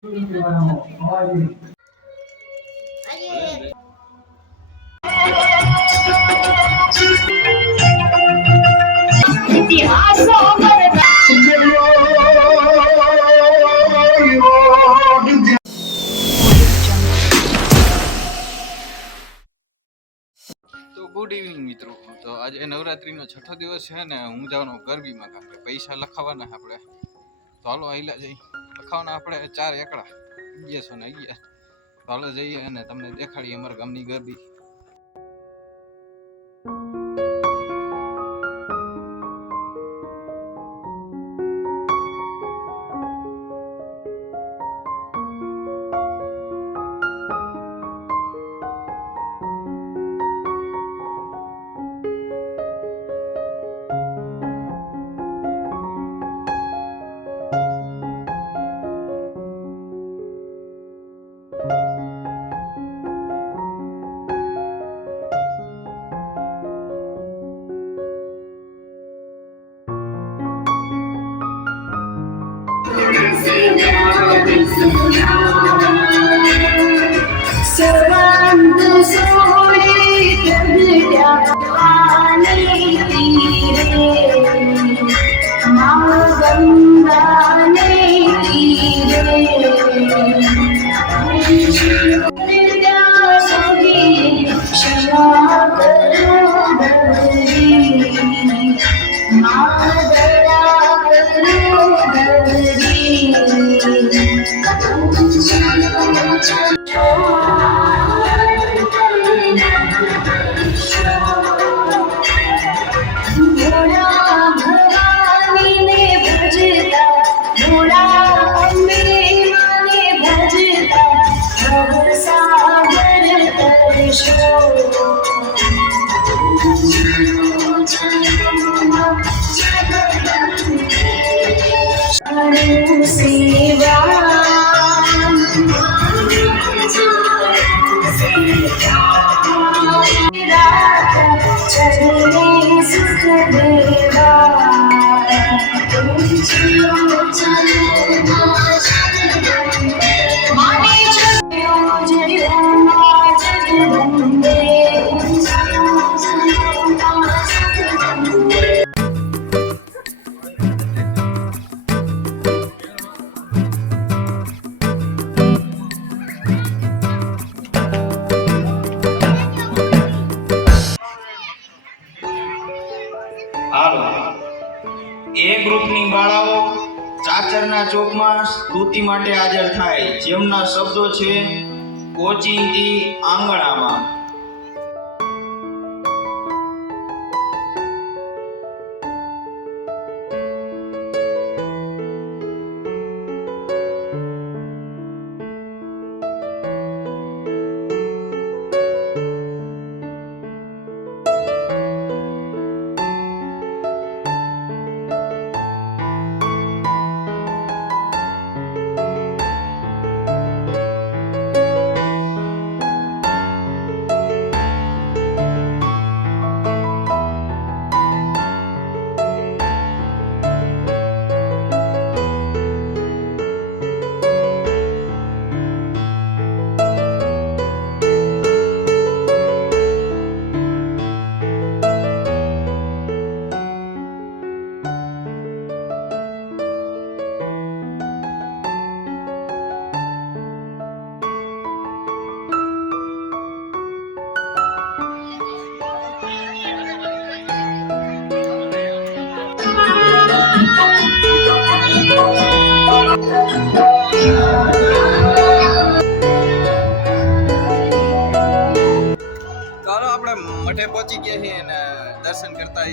તો good evening મિત્રો. તો આજે નવરાત્રીનો છઠ્ઠો દિવસ છે ને હું જવાનો ગરબીમાં કાંકે પૈસા લખાવાના આપણે. તો હાલો આઈલા જઈ લખાવાના આપણે 4 એકડા 1111. તો હાલો જઈએ અને તમને દેખાડીએ અમારા ગામની ગરબી. सर्वांत सोडे तगड्यावाने तीरे मागंगाने तीरे निर्द्या सोडी क्षमा करो धरी मादरा करो धरी એ ગ્રુપની બાળાઓ ચાચરના ચોકમાં સ્તુતિ માટે હાજર થાય, જેમના શબ્દો છે કોચિંગથી આંગણામાં. મઠે પહોંચી ગયા છીએ અને દર્શન કરતા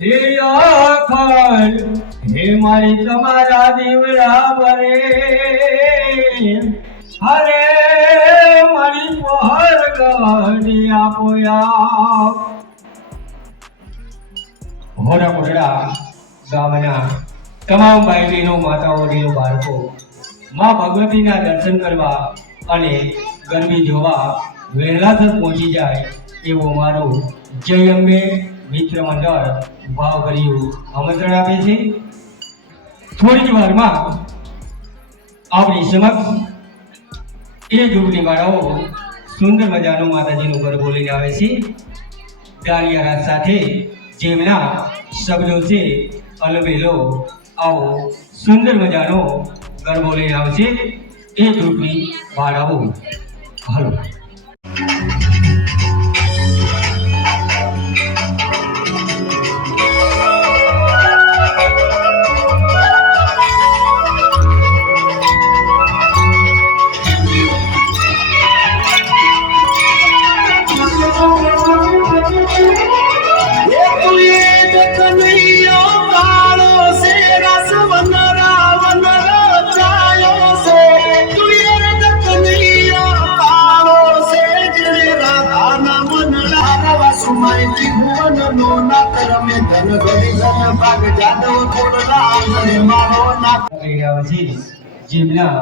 હે અખંડ હે મારી તમારા દીવડા બરે હરે મારી પહોર ગઢી આપો આપ હોરા કોટડા ગામના તમામ ભાઈ બહેનો માતાઓ લીલો બાળકો માં ભગવતીના દર્શન કરવા અને ગરબી જોવા વહેલાસર પહોંચી જાય એવો મારો જય અંબે મિત્ર મંડળ ભાવભર્યું આમંત્રણ આપે છે. થોડી જ વારમાં આપણી સમક્ષ એ ગ્રુપની બાળાઓ સુંદર મજાનું માતાજીનું ગરબો લઈને આવે છે. દાળિયા રાસ સાથે જેમના શબ્દો છે અલબેલો આવો સુંદર મજાનો ગરબો લઈને આવશે એ ગ્રુપની બાળાઓ. હાલો. જેમના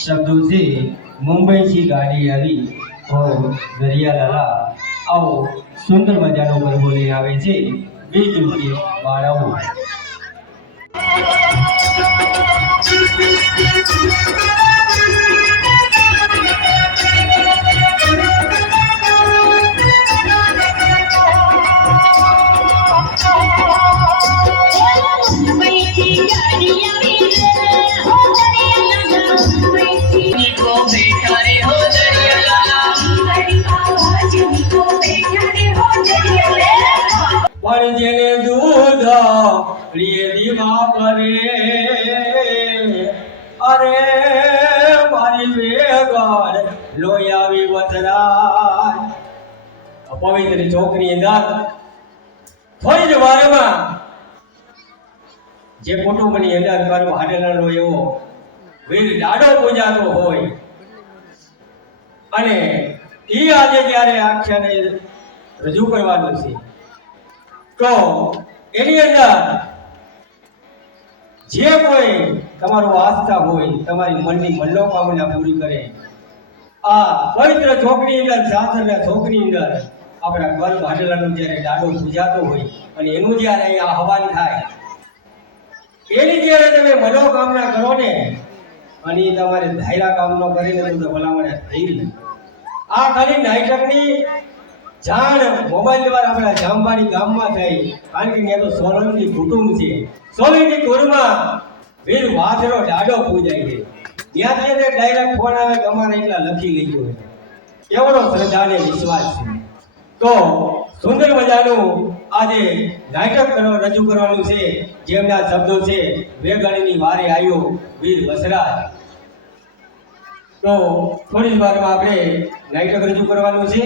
શબ્દો છે મુંબઈથી ગાડી આવી હો દરિયાલાલા આવો સુંદર મજાનો ગરબો લઈને આવે છે બે ગ્રુપની બાળાઓ. પણ જેને દૂધ પ્રિય દીવા કરે અરે મારી વેગર લોહી આવી વતરાય. પવિત્ર ચોકની અંદર થોડી જ વારમાં જે કુટુંબની અંદર કર્મ હાડેલાનો એવો વીર દાડો પૂજાતો હોય અને એ આજે જ્યારે આખ્યાને રજૂ કરવાનું છે તો એની અંદર જે કોઈ તમારું આસ્થા હોય તમારી મનની મનોકામના પૂરી કરે આ પવિત્ર ચોકની અંદર સાસરના ચોકની અંદર આપણા ગર્ભ હાડેલાનો જ્યારે દાડો પૂજાતો હોય અને એનું જ્યારે અહીંયા હવાન થાય એની જ્યારે તમે મનોકામના કરો ને અને તમારે ધાયરા કામ ન કરીને તો ભલામણ થઈ રહી. આ ખાલી નાટકની જાણ મોબાઈલ દ્વારા આપણા જામવાડી ગામમાં થઈ કારણ કે ત્યાં તો સોલંકી કુટુંબ છે. સોલંકી કુળમાં વીર વાસરો દાડો પૂજાય છે. ત્યાંથી તે ડાયરેક્ટ ફોન આવે કે અમારે એટલા લખી લીધું હોય એવડો શ્રદ્ધા અને વિશ્વાસ છે. તો સુંદર મજાનું આજે નાટક રજૂ કરવાનું છે જેમના શબ્દો છે વેગણીની વારે આવ્યો વીર વસરાજ. તો થોડી જ વારમાં આપણે નાટક રજૂ કરવાનું છે.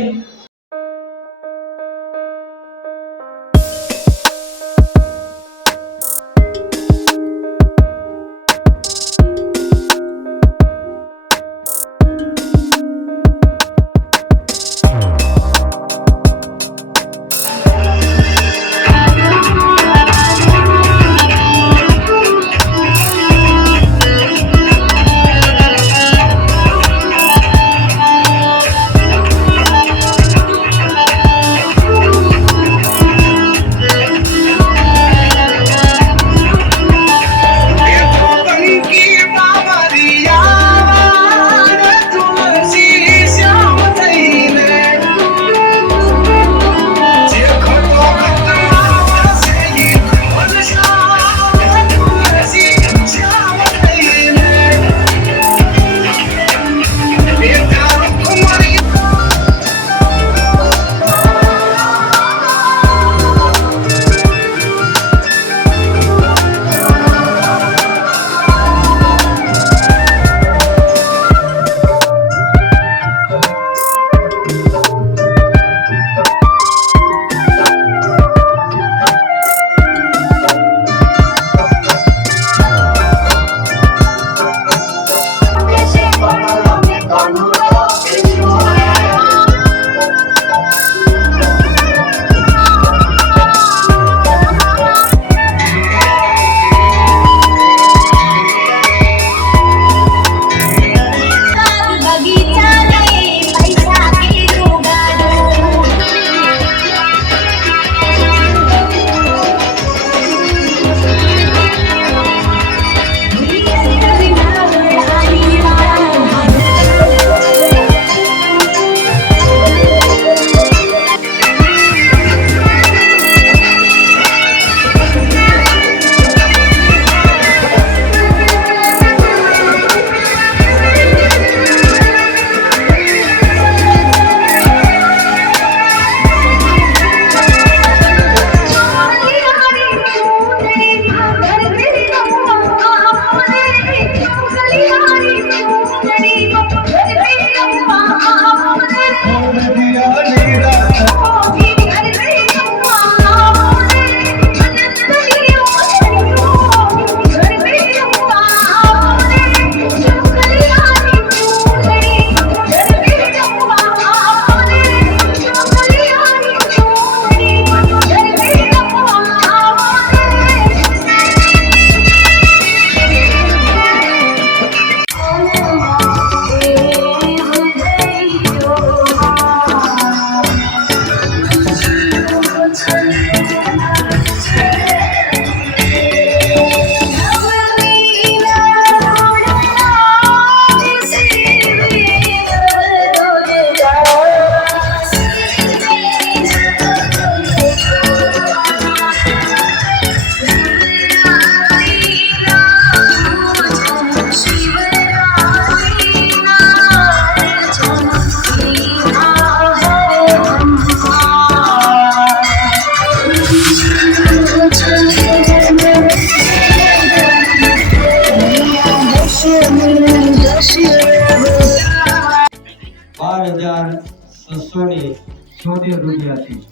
રૂપિયાથી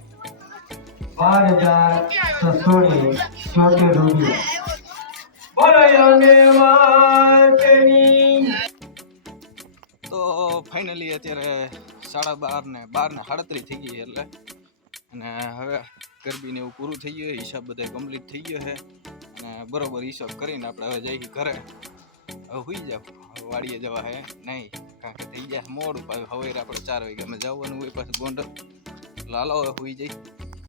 12,674 રૂપિયા. બોલો અમે વાતની. તો ફાઇનલી અત્યારે 12:30 ને 12:37 થઈ ગઈ એટલે અને હવે ગરબીને એવું પૂરું થઈ ગયું, હિસાબ બધા કમ્પ્લીટ થઈ ગયો છે અને બરોબર હિસાબ કરીને આપણે હવે જઈએ ઘરે. હવે સુઈ જાવ, હવે વાડીએ જવા હે નહીં, કારણ કે થઈ ગયા મોડું. પાછું હવે આપણે 4 વાગે અમે જવાનું હોય પાછું ગોંડલ. લાલો હવે સુઈ જઈ.